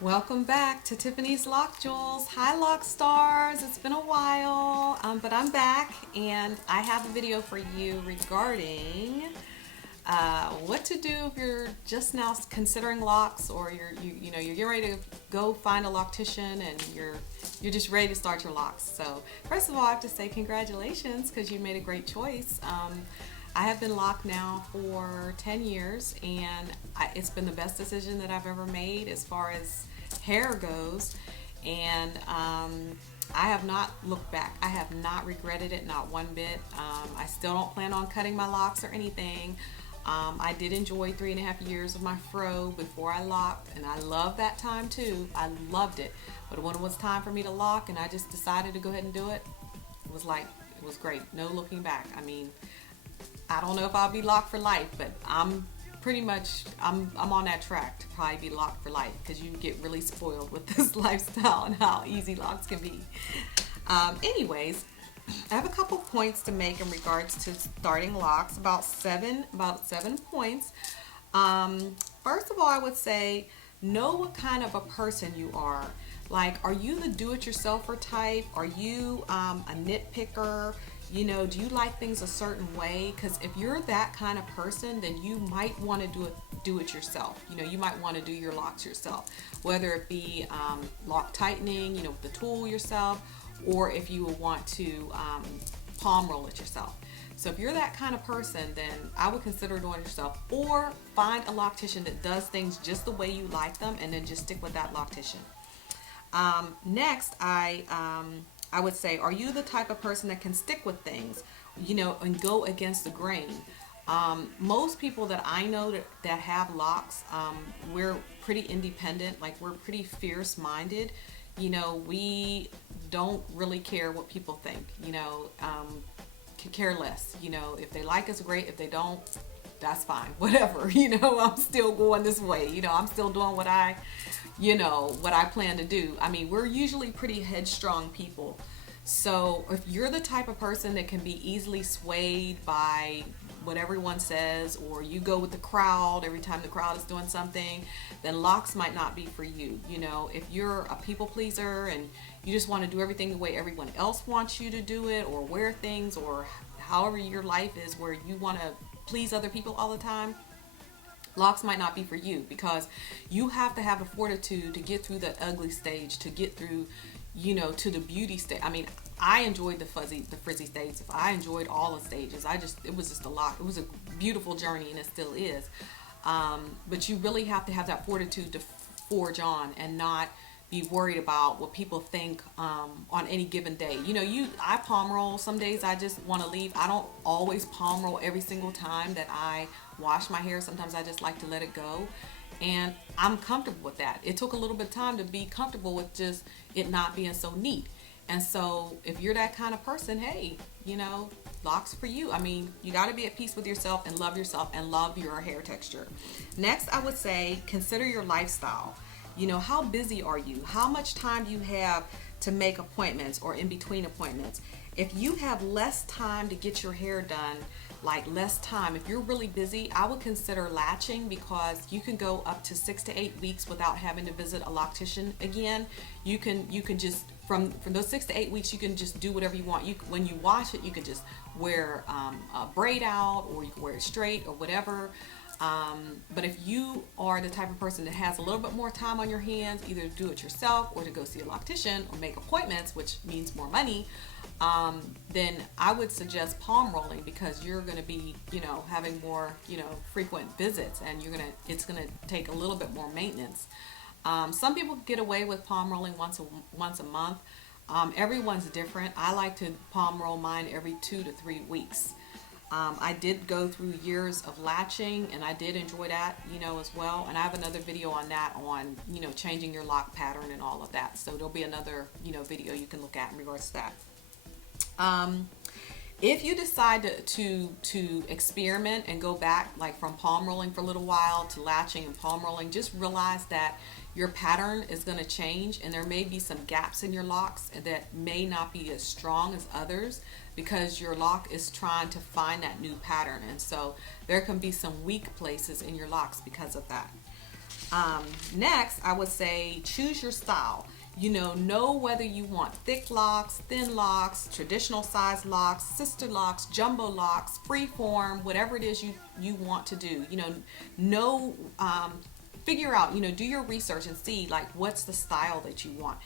Welcome back to Tiffany's Lock Jewels. Hi Lock Stars, it's been a while, but I'm back and I have a video for you regarding what to do if you're just now considering locks, or you're getting ready to go find a loctician and you're just ready to start your locks. So first of all, I have to say congratulations because you made a great choice. I have been locked now for 10 years and it's been the best decision that I've ever made as far as hair goes, and I have not looked back. I have not regretted it, not one bit. I still don't plan on cutting my locks or anything. I did enjoy 3.5 years of my fro before I locked, and I loved that time too. I loved it. But when it was time for me to lock and I just decided to go ahead and do it, it was great. No looking back. I mean, I don't know if I'll be locked for life, but I'm on that track to probably be locked for life because you get really spoiled with this lifestyle and how easy locks can be. Anyways, I have a couple points to make in regards to starting locks. About seven points. First of all, I would say know what kind of a person you are. Like, are you the do-it-yourselfer type? Are you a nitpicker? Do you like things a certain way? Because if you're that kind of person, then you might want to do it yourself. You might want to do your locks yourself, whether it be lock tightening, with the tool yourself, or if you want to palm roll it yourself. So if you're that kind of person, then I would consider doing it yourself, or find a loctician that does things just the way you like them, and then just stick with that loctician. Next, I would say, are you the type of person that can stick with things, and go against the grain? Most people that I know that have locks, we're pretty independent, like we're pretty fierce minded. We don't really care what people think, could care less. If they like us, great. If they don't, that's fine. Whatever, I'm still going this way. I'm still doing what I plan to do. I mean, we're usually pretty headstrong people. So if you're the type of person that can be easily swayed by what everyone says, or you go with the crowd every time the crowd is doing something, then locks might not be for you. If you're a people pleaser and you just want to do everything the way everyone else wants you to do it, or wear things, or however your life is where you want to please other people all the time, locks might not be for you, because you have to have the fortitude to get through the ugly stage, to get through, to the beauty stage. I mean, I enjoyed the frizzy stages. I enjoyed all the stages. It was just a lot. It was a beautiful journey, and it still is. But you really have to have that fortitude to forge on and not be worried about what people think on any given day. I palm roll. Some days I just want to leave. I don't always palm roll every single time that I wash my hair. Sometimes I just like to let it go, and I'm comfortable with that. It took a little bit of time to be comfortable with just it not being so neat. And so if you're that kind of person, hey, locks for you. I mean, you got to be at peace with yourself and love your hair texture. Next, I would say consider your lifestyle. How busy are you? How much time do you have to make appointments or in between appointments? If you have less time to get your hair done, like less time, if you're really busy, I would consider latching, because you can go up to 6 to 8 weeks without having to visit a loctician again. You can just from those 6 to 8 weeks, you can just do whatever you want. When you wash it, you can just wear a braid out, or you can wear it straight, or whatever. But if you are the type of person that has a little bit more time on your hands, either do it yourself or to go see a loctician or make appointments, which means more money, then I would suggest palm rolling, because you're going to be, having more, frequent visits, and it's going to take a little bit more maintenance. Some people get away with palm rolling once a month. Everyone's different. I like to palm roll mine every 2 to 3 weeks. I did go through years of latching, and I did enjoy that, as well. And I have another video on that, on, changing your lock pattern and all of that. So there'll be another, video you can look at in regards to that. If you decide to experiment and go back, like from palm rolling for a little while to latching and palm rolling, just realize that your pattern is going to change, and there may be some gaps in your locks that may not be as strong as others, because your lock is trying to find that new pattern, and so there can be some weak places in your locks because of that. Next, I would say choose your style. Know whether you want thick locks, thin locks, traditional size locks, sister locks, jumbo locks, freeform, whatever it is you want to do. Know, figure out, do your research and see like what's the style that you want.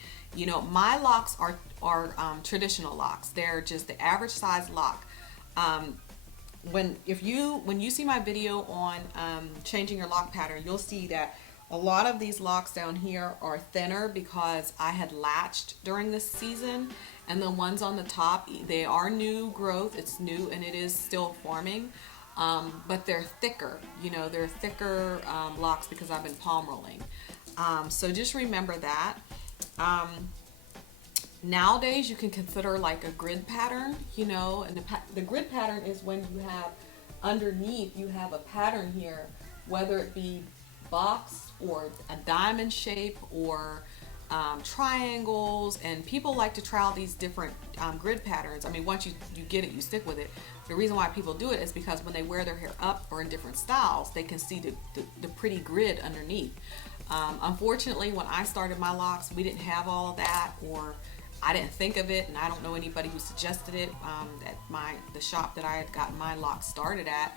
My locks are traditional locks. They're just the average size lock. When you see my video on changing your lock pattern, you'll see that a lot of these locks down here are thinner because I had latched during this season, and the ones on the top, they are new growth. It's new and it is still forming, but they're thicker. They're thicker locks because I've been palm rolling. So just remember that. Nowadays you can consider like a grid pattern, and the grid pattern is when you have underneath, you have a pattern here, whether it be box or a diamond shape or triangles, and people like to trial these different grid patterns. I mean, once you get it, you stick with it. The reason why people do it is because when they wear their hair up or in different styles, they can see the pretty grid underneath. Unfortunately, when I started my locks, we didn't have all of that, or I didn't think of it, and I don't know anybody who suggested it at the shop that I had gotten my locks started at.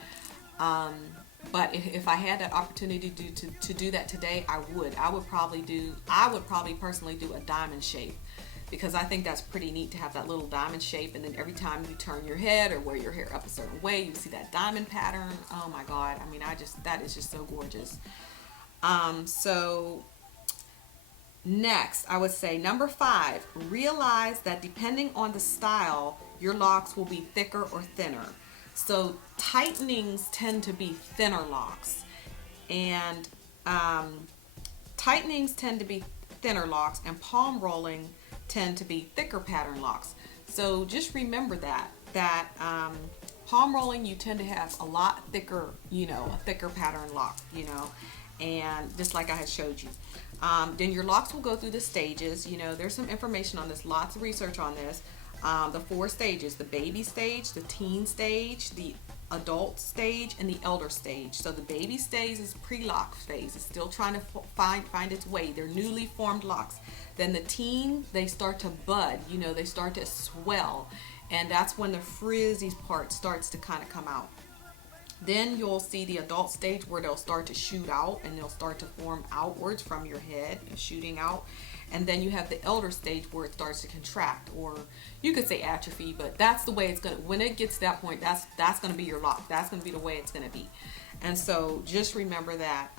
But if I had that opportunity to do that today, I would probably personally do a diamond shape, because I think that's pretty neat to have that little diamond shape, and then every time you turn your head or wear your hair up a certain way, you see that diamond pattern. Oh my God, I mean, that is just so gorgeous. So next, I would say number 5, realize that depending on the style, your locks will be thicker or thinner. So tightenings tend to be thinner locks, and tightenings tend to be thinner locks, and palm rolling tend to be thicker pattern locks. So just remember that palm rolling, you tend to have a lot thicker, a thicker pattern lock, and just like I had showed you. Then your locks will go through the stages. There's some information on this, lots of research on this. The 4 stages: the baby stage, the teen stage, the adult stage, and the elder stage. So the baby stage is pre-lock phase. It's still trying to find its way. They're newly formed locks. Then the teen, they start to bud, they start to swell, and that's when the frizzy part starts to kind of come out. Then you'll see the adult stage where they'll start to shoot out, and they'll start to form outwards from your head, shooting out. And then you have the elder stage where it starts to contract, or you could say atrophy, but that's the way it's going to, when it gets to that point, that's going to be your lock. That's going to be the way it's going to be. And so just remember that.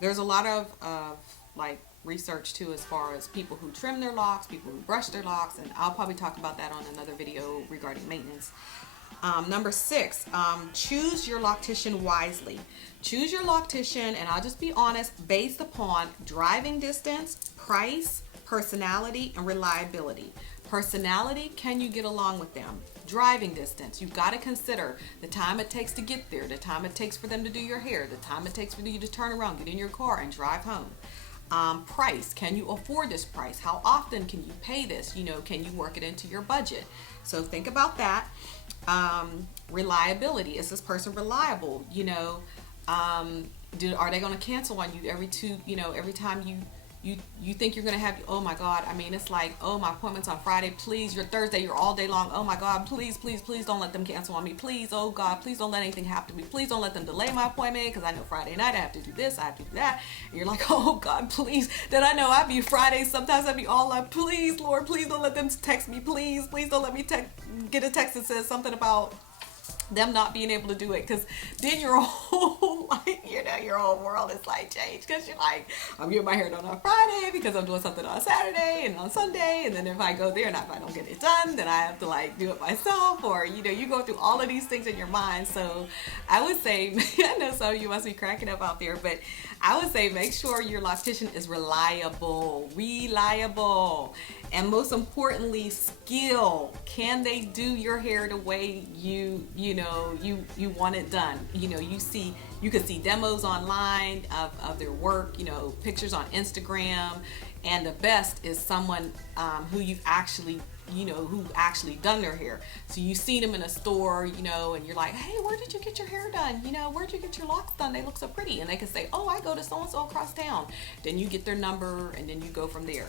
There's a lot of like research too, as far as people who trim their locks, people who brush their locks, and I'll probably talk about that on another video regarding maintenance. Number 6, choose your loctician wisely. Choose your loctician, and I'll just be honest, based upon driving distance, price, personality, and reliability. Personality, can you get along with them? Driving distance, you've got to consider the time it takes to get there, the time it takes for them to do your hair, the time it takes for you to turn around, get in your car, and drive home. Price, can you afford this price? How often can you pay this? Can you work it into your budget? So think about that. Reliability, is this person reliable? Are they going to cancel on you every time you think you're going to have, oh my God, I mean, it's like, oh, my appointment's on Friday, please, your Thursday, you're all day long, oh my God, please don't let them cancel on me, please, oh God, please don't let anything happen to me, please don't let them delay my appointment, because I know Friday night I have to do this, I have to do that, and you're like, oh God, please. Then I know I'd be Friday, sometimes I'd be all like, please, Lord, please don't let them text me, please don't let me get a text that says something about them not being able to do it, because then your whole your whole world is like changed, because you're like, I'm getting my hair done on Friday because I'm doing something on Saturday and on Sunday, and then if I go there and if I don't get it done, then I have to like do it myself, or you go through all of these things in your mind. So I would say, I know some of you must be cracking up out there, but I would say make sure your loctician is reliable, and most importantly, skill. Can they do your hair the way you want it done? You can see demos online of their work, pictures on Instagram, and the best is someone who you've actually you know, who actually done their hair. So you see them in a store, you know, and you're like, hey, where did you get your hair done? You know, where'd you get your locks done? They look so pretty. And they can say, oh, I go to so-and-so across town. Then you get their number and then you go from there.